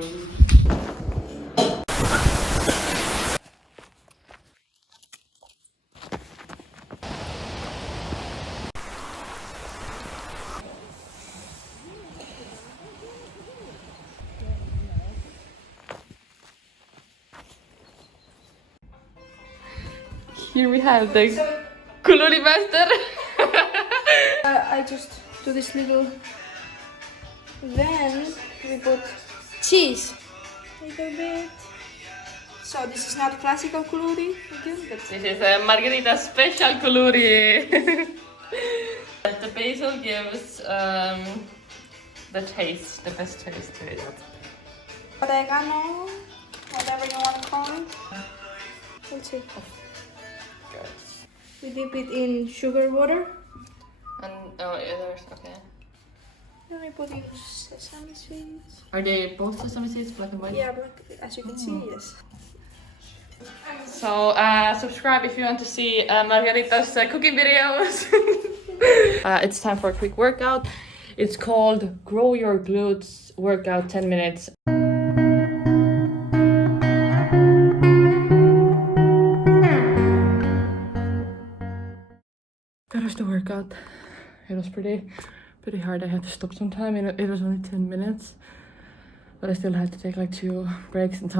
Here we have the kuluri master. I just do this little. Then we put cheese. A little bit. So this is not classical kuluri, but This is a margarita special kuluri. The basil gives the taste, the best taste to it. oregano, whatever you want to call it. We'll see. We dip it in sugar water. And oh yeah, there's okay. Then we put in sesame seeds. Are they both sesame seeds, black and white? Yeah, black, as you can see, yes. So subscribe if you want to see Margarita's cooking videos. It's time for a quick workout. It's called Grow Your Glutes Workout 10 minutes. That was the workout. It was pretty hard. I had to stop some time and it was only 10 minutes. But I still had to take like 2 breaks and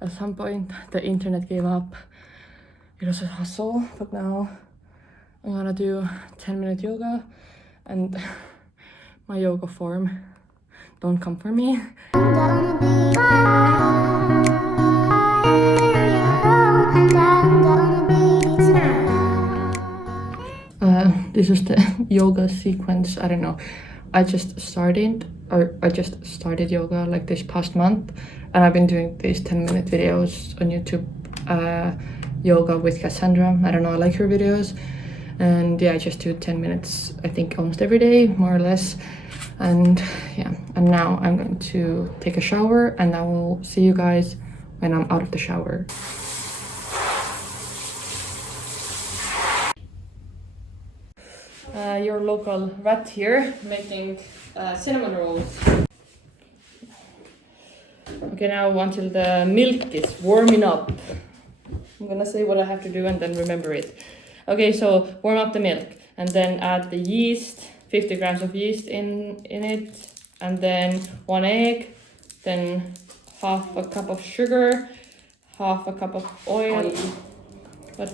at some point the internet gave up. It was a hustle, but now I'm gonna do 10-minute yoga and my yoga form. Don't come for me. This is the yoga sequence. I don't know. I just started yoga like this past month, and I've been doing these 10-minute videos on YouTube. Yoga with Cassandra. I don't know. I like her videos, and yeah, I just do 10 minutes. I think almost every day, more or less. And yeah, and now I'm going to take a shower, and I will see you guys when I'm out of the shower. Your local rat here making cinnamon rolls. Okay, now until the milk is warming up. I'm gonna say what I have to do and then remember it. Okay, so warm up the milk and then add the yeast, 50 grams of yeast in it, and then 1 egg, then half a cup of sugar, half a cup of oil. But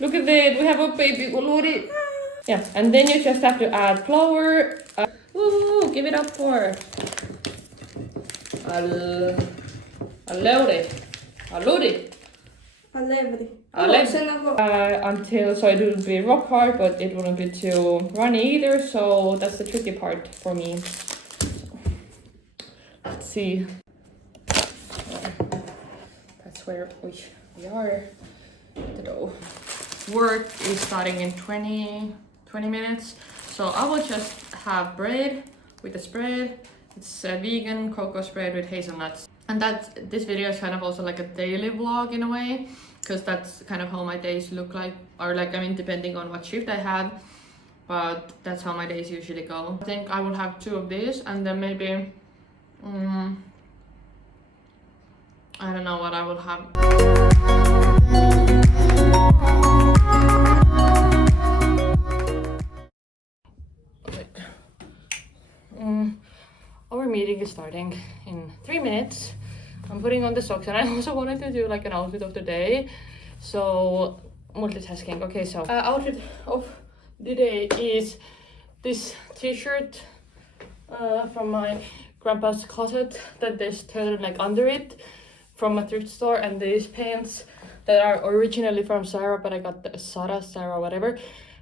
look at that, we have a baby already. Yeah, and then you just have to add flour. Give it up for until so it will be rock hard, but it wouldn't be too runny either. So that's the tricky part for me. Let's see. That's where we are. The dough. Work is starting in 20 minutes, so I will just have bread with a spread. It's a vegan cocoa spread with hazelnuts, and this video is kind of also like a daily vlog in a way, because that's kind of how my days look like, or like, I mean, depending on what shift I have, but that's how my days usually go. I think I will have 2 of these, and then maybe I don't know what I will have. Our meeting is starting in 3 minutes. I'm putting on the socks, and I also wanted to do like an outfit of the day. So multitasking. Okay, so outfit of the day is this t-shirt from my grandpa's closet that there's turtleneck under it from a thrift store, and these pants that are originally from Sarah, but I got the Sarah, whatever.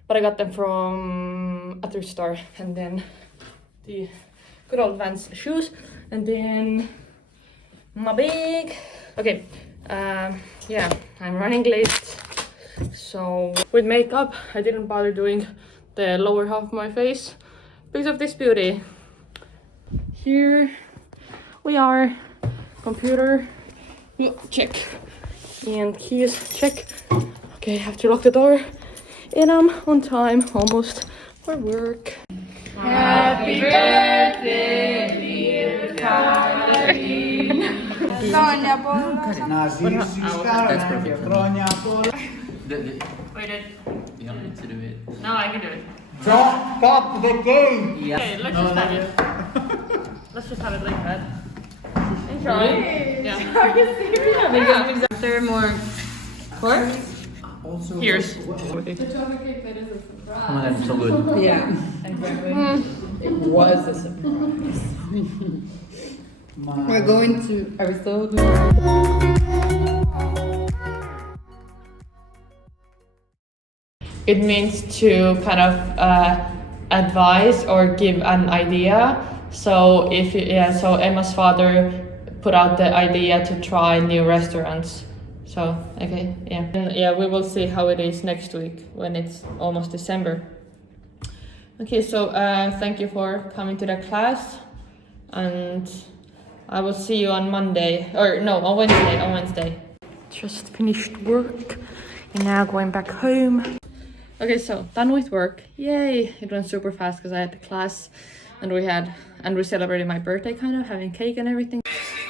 But I got them from a thrift store, and then the good old Vans shoes, and then my bag. Okay, yeah, I'm running late. So with makeup, I didn't bother doing the lower half of my face because of this beauty. Here we are. Computer, check. And keys, check. Okay, I have to lock the door. And I'm on time, almost for work. Happy birthday, dear Ronja Polla. That's perfect. Wait, You don't need to do it. no, I can do it. Don't cut the cake! Yeah. Okay, let's just have it. Let's just have it like that. Enjoy. Yeah. After more pork? Here's. Oh my god, it's so good. Yeah, exactly. It was a surprise. We're going to Arizona. It means to kind of advise or give an idea. So so Emma's father put out the idea to try new restaurants. So okay, yeah, and yeah, we will see how it is next week when it's almost December. Okay, so thank you for coming to the class, and I will see you on Monday, or no, on Wednesday. On Wednesday. Just finished work, and now going back home. Okay, so done with work. Yay! It went super fast because I had the class, and we celebrated my birthday, kind of having cake and everything.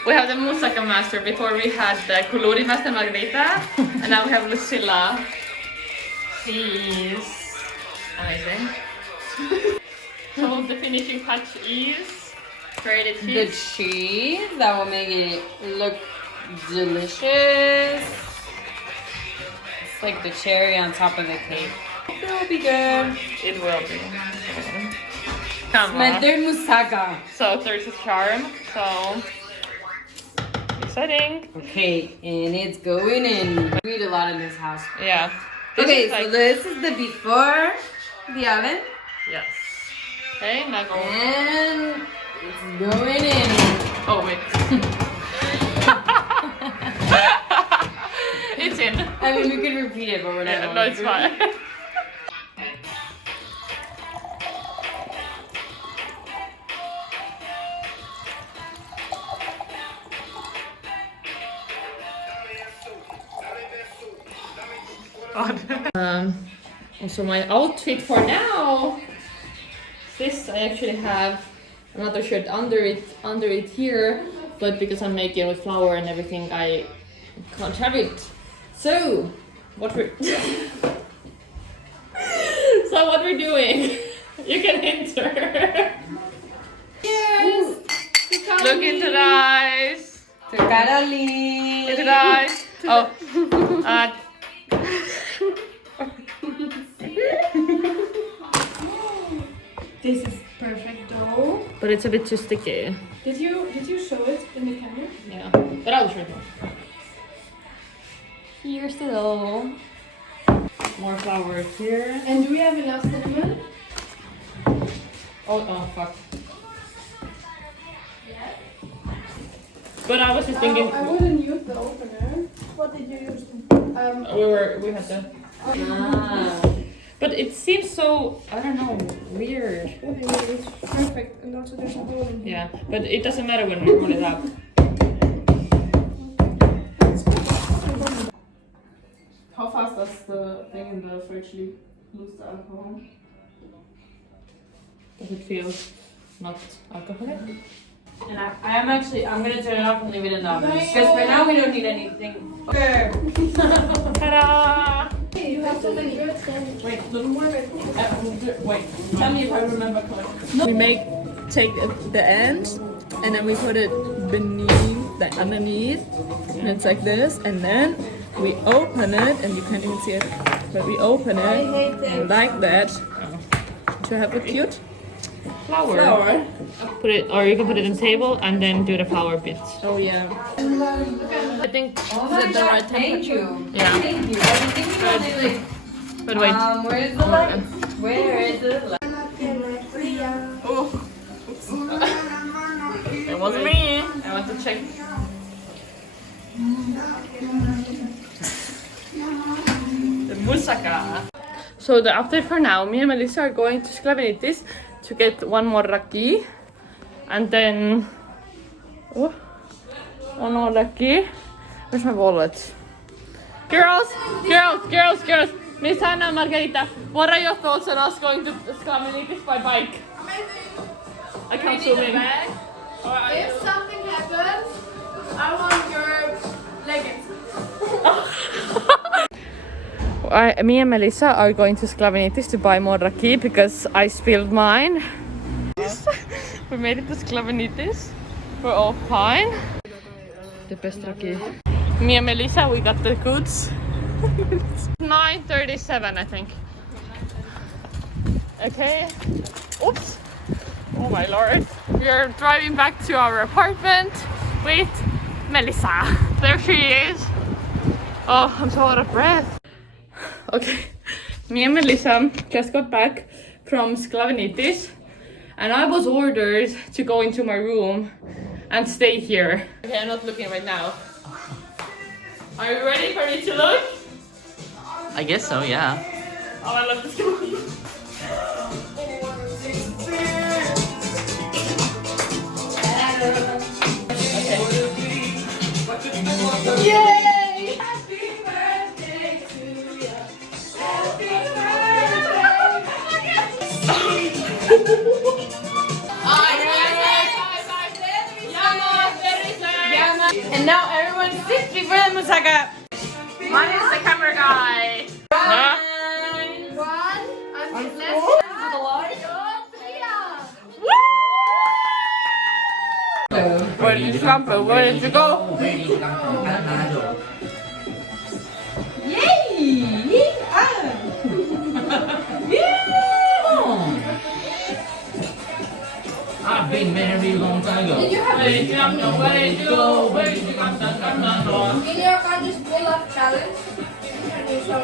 We have the moussaka master. Before we had the kuluri master Margarita, and now we have Lucilla. She's amazing. So the finishing touch is grated The cheese. cheese that will make it look delicious. It's like the cherry on top of the cake. It will be good. It will be. Come My on. third moussaka. So there's a charm. So exciting. Okay, and it's going in. We eat a lot in this house. Yeah. This Okay, is like- so this is the before the oven, Yes. Okay, now go. and it's going in. Oh wait. It's in. I mean, we could repeat it, but we're not. Yeah, going no, it's to. fine. Also my outfit for now. This I actually have another shirt under it here, but because I'm making with flour and everything, I can't have it. So what we're what we're doing? You can enter. Yes. Look into the eyes. To Caroline. Into the eyes. Oh. This is perfect dough. But it's a bit too sticky. Did you show it in the camera? Yeah. But I'll show you. Here's the dough. More flour here. And do we have enough cinnamon? Oh fuck. But I was just thinking I wouldn't use the opener. What did you use? we had to. Ah. But it seems so, I don't know, weird. It's perfect, and also there's a hole in here. Yeah, but it doesn't matter when we roll it up. How fast does the thing in the fridge lose the alcohol? Does it feel not alcoholic? And I'm gonna turn it off and leave it in the oven. Because for now we don't need anything. Ta-da! You have so many good things. Wait, look more. Wait, tell me if I remember correctly. We take the end and then we put it beneath, underneath, and it's like this, and then we open it, and you can't even see it, but we open it like that to have a cute flower. Put it, or you can put it on the table and then do the flour bits. Oh yeah. I think Oh my god, thank you. Yeah. Thank you. I was thinking about it like, But wait. where's the light? Where is the light? It wasn't me. I want to check. The moussaka. So the update for now, me and Melissa are going to Sklavenitis to get one more raki. And then... Oh, one more raki. Where's my wallet? Girls! Miss Hannah and Margarita, what are your thoughts on us going to Sklavenitis by bike? I can't zoom in. If something happens, I want your leggings. Me and Melissa are going to Sklavenitis to buy more raki because I spilled mine. We made it to Sklavenitis. We're all fine. The best raki. Me and Melissa, we got the goods. 9:37, I think. Okay. Oops. Oh my lord. We are driving back to our apartment with Melissa. There she is. Oh, I'm so out of breath. Okay. Me and Melissa just got back from Sklavenitis and I was ordered to go into my room and stay here. Okay, I'm not looking right now. Are you ready for me to look? I guess so, yeah. Oh, I love this movie. Yay! Happy birthday to you. Happy birthday. And now everyone sit before the musaka. Mine is the camera guy. Huh? One, I'm left to the light. Where did you come from? Where did you go? I've been married a long time ago. Did you have Where did you come from? Where did you go? Where did you come from? in your car just pull up challenge? So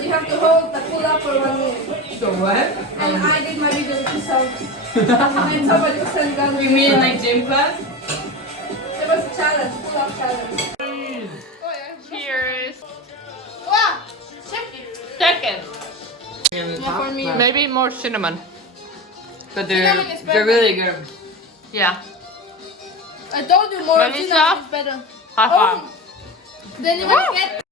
you have to hold the pull up for 1 minute. So what? And I did my video with the sound. And somebody was sent down. You mean like gym class? There was a challenge, pull up challenge. Cheers. Wow! Second. For me. Maybe more cinnamon. But Cinnamon is they're better. really good. Yeah. I told you more Melissa? cinnamon is better. High five. Oh! Then you will get